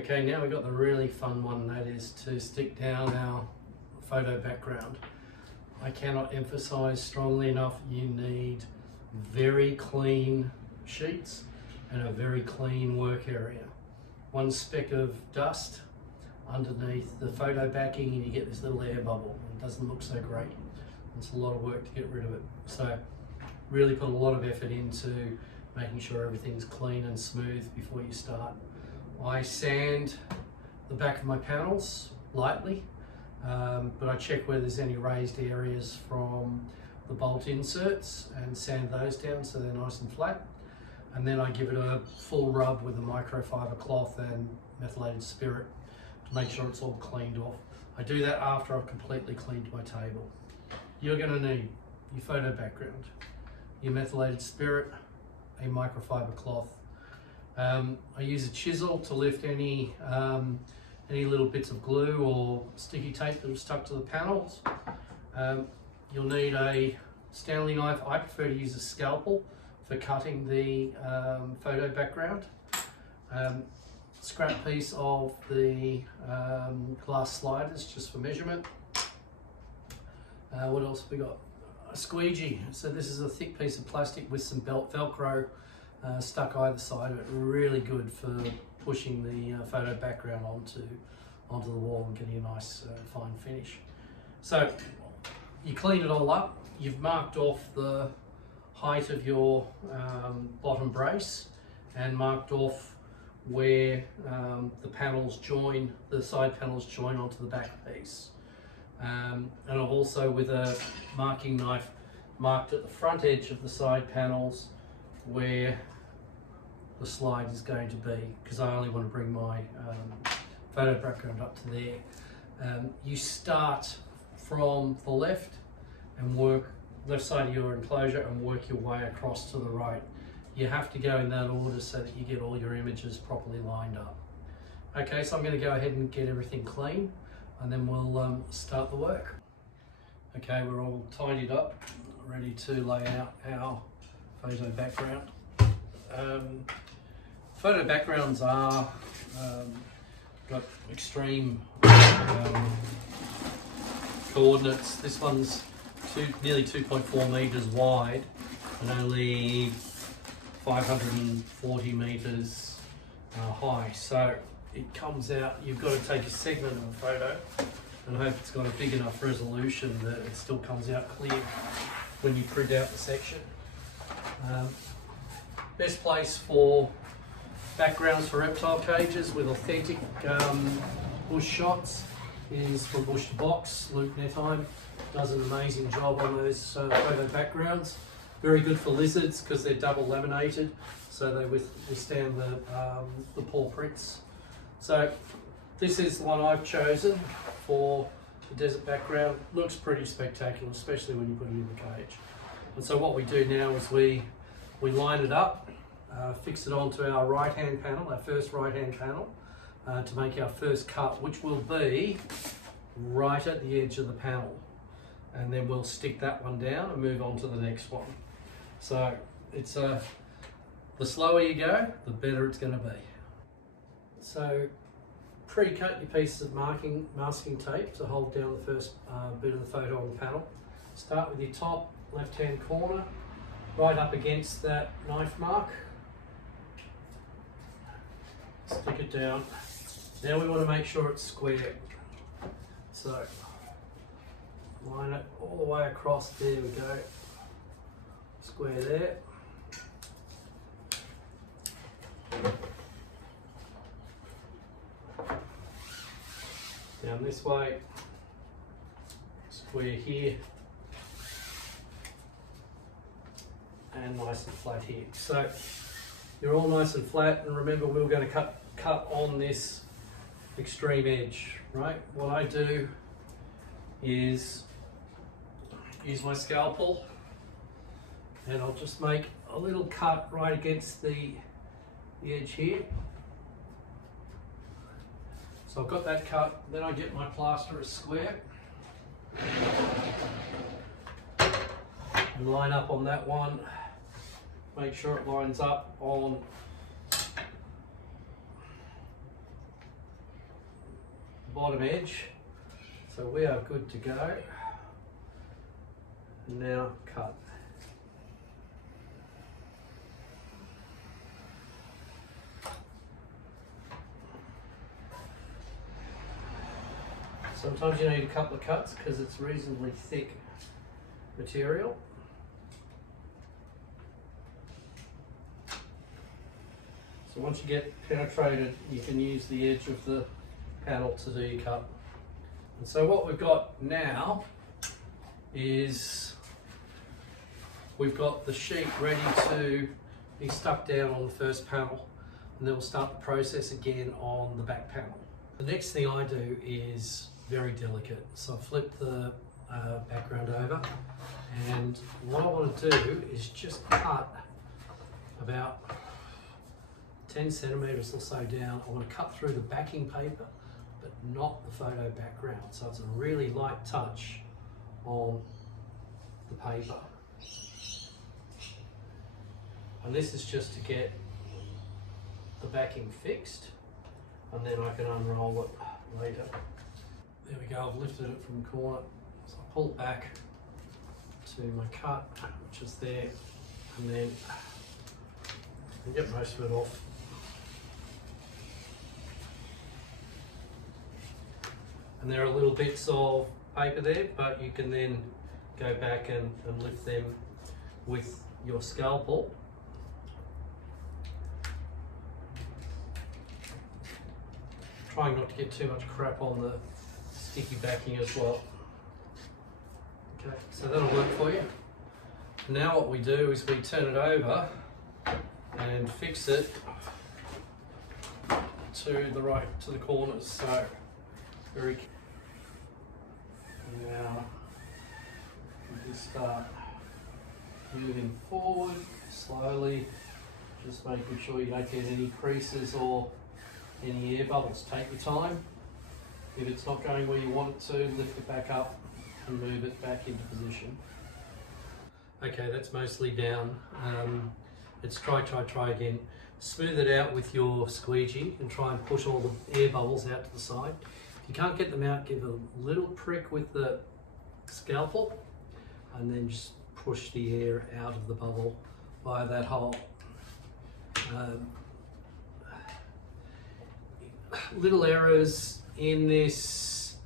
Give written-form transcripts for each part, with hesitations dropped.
Okay, now we've got the really fun one, that is to stick down our photo background. I cannot emphasize strongly enough, you need very clean sheets and a very clean work area. One speck of dust underneath the photo backing and you get this little air bubble. It doesn't look so great. It's a lot of work to get rid of it. So really put a lot of effort into making sure everything's clean and smooth before you start. I sand the back of my panels lightly, but I check where there's any raised areas from the bolt inserts and sand those down so they're nice and flat. And then I give it a full rub with a microfiber cloth and methylated spirit to make sure it's all cleaned off. I do that after I've completely cleaned my table. You're going to need your photo background, your methylated spirit, a microfiber cloth. I use a chisel to lift any little bits of glue or sticky tape that are stuck to the panels. You'll need a Stanley knife. I prefer to use a scalpel for cutting the photo background. Scrap piece of the glass sliders just for measurement. What else have we got? A squeegee. So this is a thick piece of plastic with some Velcro stuck either side of it. Really good for pushing the photo background onto the wall and getting a nice fine finish. So you clean it all up. You've marked off the height of your bottom brace and marked off where the panels join, the side panels join onto the back piece. And I've also, with a marking knife, marked at the front edge of the side panels where the slide is going to be, because I only want to bring my photo background up to there. You start from the left and work left side of your enclosure and work your way across to the right. You have to go in that order so that you get all your images properly lined up. Okay, so I'm going to go ahead and get everything clean and then we'll start the work. Okay, we're all tidied up, ready to lay out our photo background. Photo backgrounds are got extreme coordinates. This one's nearly 2.4 meters wide and only 540 meters high. So it comes out, you've got to take a segment of a photo and hope it's got a big enough resolution that it still comes out clear when you print out the section. Best place for backgrounds for reptile cages with authentic bush shots is from Bush to Box. Luke Nettheim does an amazing job on those photo backgrounds. Very good for lizards because they're double laminated, so they withstand the poor prints. So this is the one I've chosen for the desert background. Looks pretty spectacular, especially when you put it in the cage. And so what we do now is we line it up, fix it onto our right-hand panel, our first right-hand panel, to make our first cut, which will be right at the edge of the panel. And then we'll stick that one down and move on to the next one. So it's the slower you go, the better it's going to be. So pre-cut your pieces of masking tape to hold down the first bit of the photo on the panel. Start with your top left-hand corner, right up against that knife mark. Stick it down. Now we want to make sure it's square. So line it all the way across, there we go. Square there. Down this way, square here, and nice and flat here. So you're all nice and flat, and remember we were going to cut on this extreme edge, right? What I do is use my scalpel and I'll just make a little cut right against the edge here. So I've got that cut, then I get my plaster square and line up on that one. Make sure it lines up on bottom edge. So we are good to go. Now cut. Sometimes you need a couple of cuts because it's reasonably thick material. So once you get penetrated, you can use the edge of the panel to do your cut. And so what we've got now is we've got the sheet ready to be stuck down on the first panel, and then we'll start the process again on the back panel. The next thing I do is very delicate. So I flip the background over, and what I want to do is just cut about 10 centimeters or so down. I want to cut through the backing paper, but not the photo background. So it's a really light touch on the paper. And this is just to get the backing fixed, and then I can unroll it later. There we go, I've lifted it from the corner. So I pull it back to my cut, which is there, and then I can get most of it off. And there are little bits of paper there, but you can then go back and lift them with your scalpel. Trying not to get too much crap on the sticky backing as well. Okay, so that'll work for you. Now what we do is we turn it over and fix it to the corners. So very now we can start moving forward slowly, just making sure you don't get any creases or any air bubbles. Take your time. If it's not going where you want it to, lift it back up and move it back into position. Okay, that's mostly down. Let's try again. Smooth it out with your squeegee and try and push all the air bubbles out to the side. If you can't get them out, give a little prick with the scalpel and then just push the air out of the bubble via that hole. Little errors in this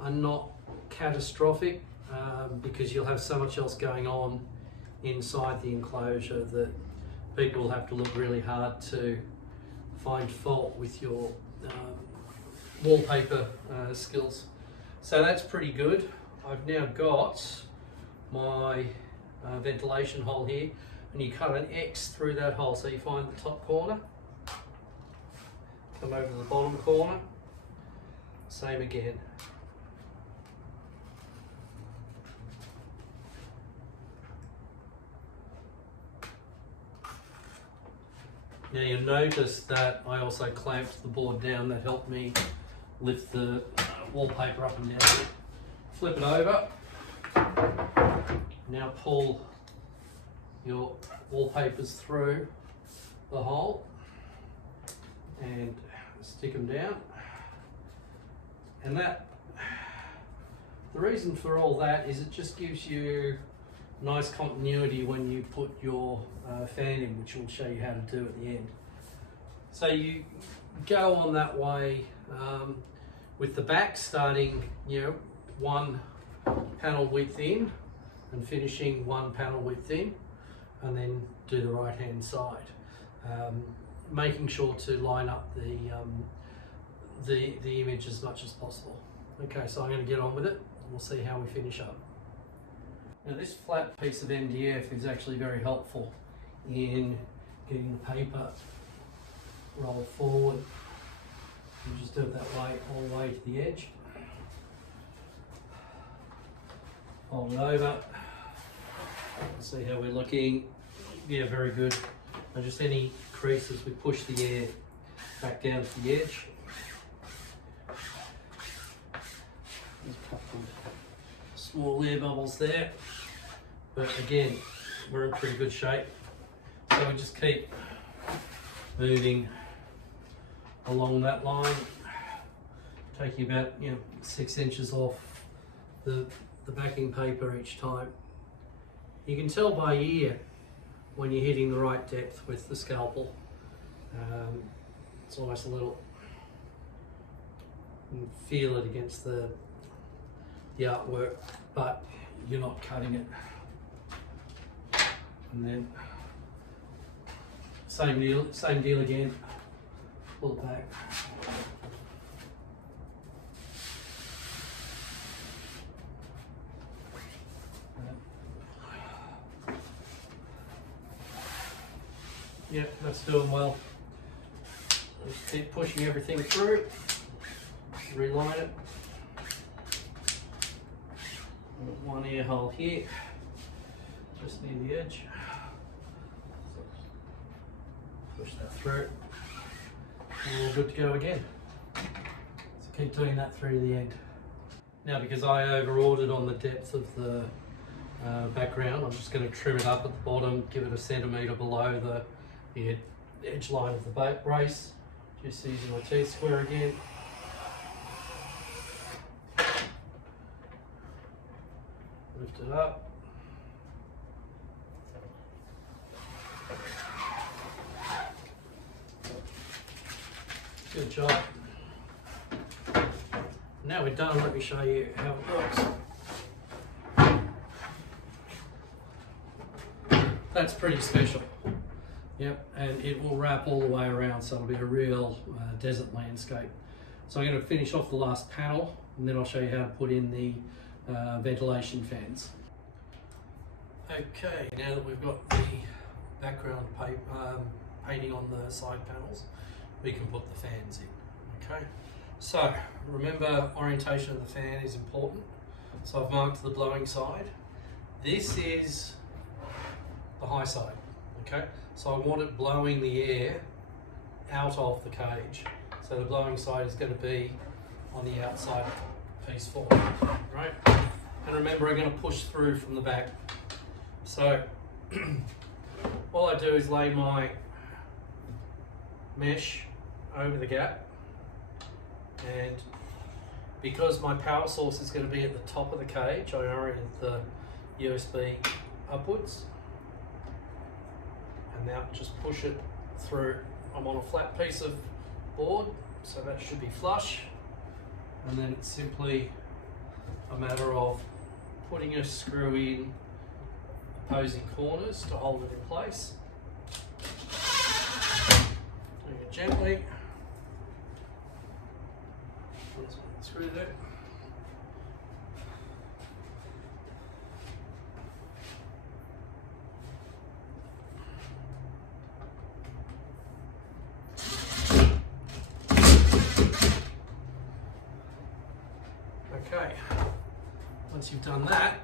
are not catastrophic because you'll have so much else going on inside the enclosure that people will have to look really hard to find fault with your wallpaper skills. So that's pretty good. I've now got my ventilation hole here, and you cut an X through that hole. So you find the top corner, come over to the bottom corner, same again. Now you'll notice that I also clamped the board down. That helped me lift the wallpaper up and down. Flip it over. Now pull your wallpapers through the hole and stick them down. And that, the reason for all that is it just gives you nice continuity when you put your fan in, which we'll show you how to do at the end. So you go on that way with the back starting, one panel width in and finishing one panel width in, and then do the right hand side, making sure to line up the image as much as possible. Okay, so I'm going to get on with it and we'll see how we finish up. Now this flat piece of MDF is actually very helpful in getting the paper rolled forward. You just do it that way, all the way to the edge. Fold it over. See how we're looking. Yeah, very good. And just any creases, we push the air back down to the edge. There's a couple of small air bubbles there. But again, we're in pretty good shape. So we just keep moving along that line taking about 6 inches off the backing paper each time. You can tell by ear when you're hitting the right depth with the scalpel. It's almost a little, you can feel it against the artwork, but you're not cutting it. And then same deal again, pull it back. Yep, that's doing well. Just keep pushing everything through, reline it. One ear hole here, just near the edge. Push that through, and we're good to go again. So keep doing that through to the end. Now, because I over-ordered on the depth of the background, I'm just going to trim it up at the bottom, give it a centimetre below the edge line of the brace. Just using my T-square again. Lift it up. Good job. Now we're done, let me show you how it looks. That's pretty special. Yep, and it will wrap all the way around, so it'll be a real desert landscape. So I'm going to finish off the last panel, and then I'll show you how to put in the ventilation fans. Okay, now that we've got the background painting on the side panels, we can put the fans in. Okay, so remember, orientation of the fan is important. So I've marked the blowing side. This is the high side. Okay, so I want it blowing the air out of the cage. So the blowing side is going to be on the outside piece forward, right? And remember, I'm going to push through from the back. So all I do is lay my mesh over the gap, and because my power source is going to be at the top of the cage, I orient the USB upwards. And now just push it through. I'm on a flat piece of board, so that should be flush. And then it's simply a matter of putting a screw in opposing corners to hold it in place. Doing it gently. Screw there. Okay, once you've done that,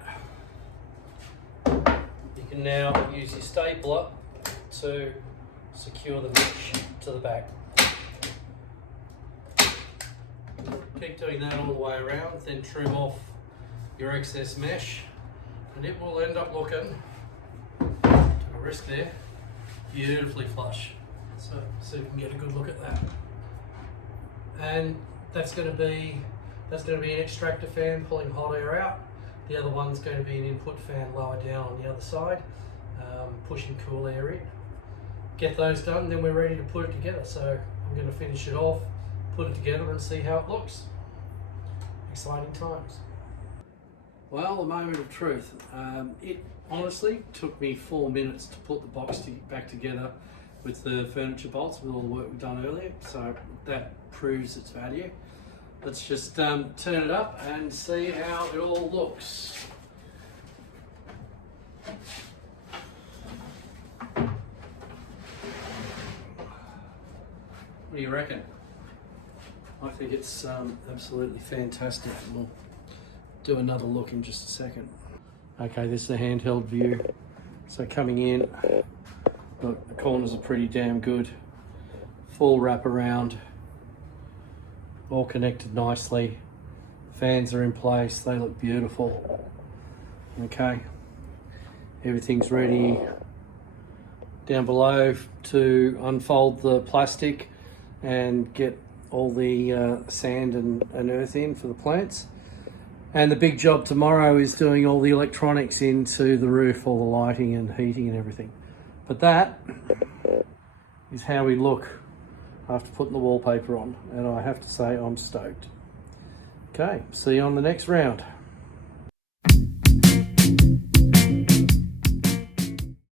you can now use your stapler to secure the mesh to the back. Keep doing that all the way around, then trim off your excess mesh, and it will end up looking, took a risk there, beautifully flush. So see if we can get a good look at that. And that's going to be an extractor fan pulling hot air out. The other one's going to be an input fan lower down on the other side, pushing cool air in. Get those done, then we're ready to put it together. So I'm going to finish it off, put it together and see how it looks. Exciting times. Well, the moment of truth. It honestly took me 4 minutes to put the box back together with the furniture bolts with all the work we've done earlier. So that proves its value. Let's just turn it up and see how it all looks. What do you reckon? I think it's absolutely fantastic. We'll do another look in just a second. Okay, this is the handheld view. So coming in, look, the corners are pretty damn good. Full wrap around. All connected nicely. Fans are in place, they look beautiful. Okay, everything's ready down below to unfold the plastic and get all the sand and earth in for the plants. And the big job tomorrow is doing all the electronics into the roof, all the lighting and heating and everything. But that is how we look after putting the wallpaper on, and I have to say I'm stoked. Okay, see you on the next round.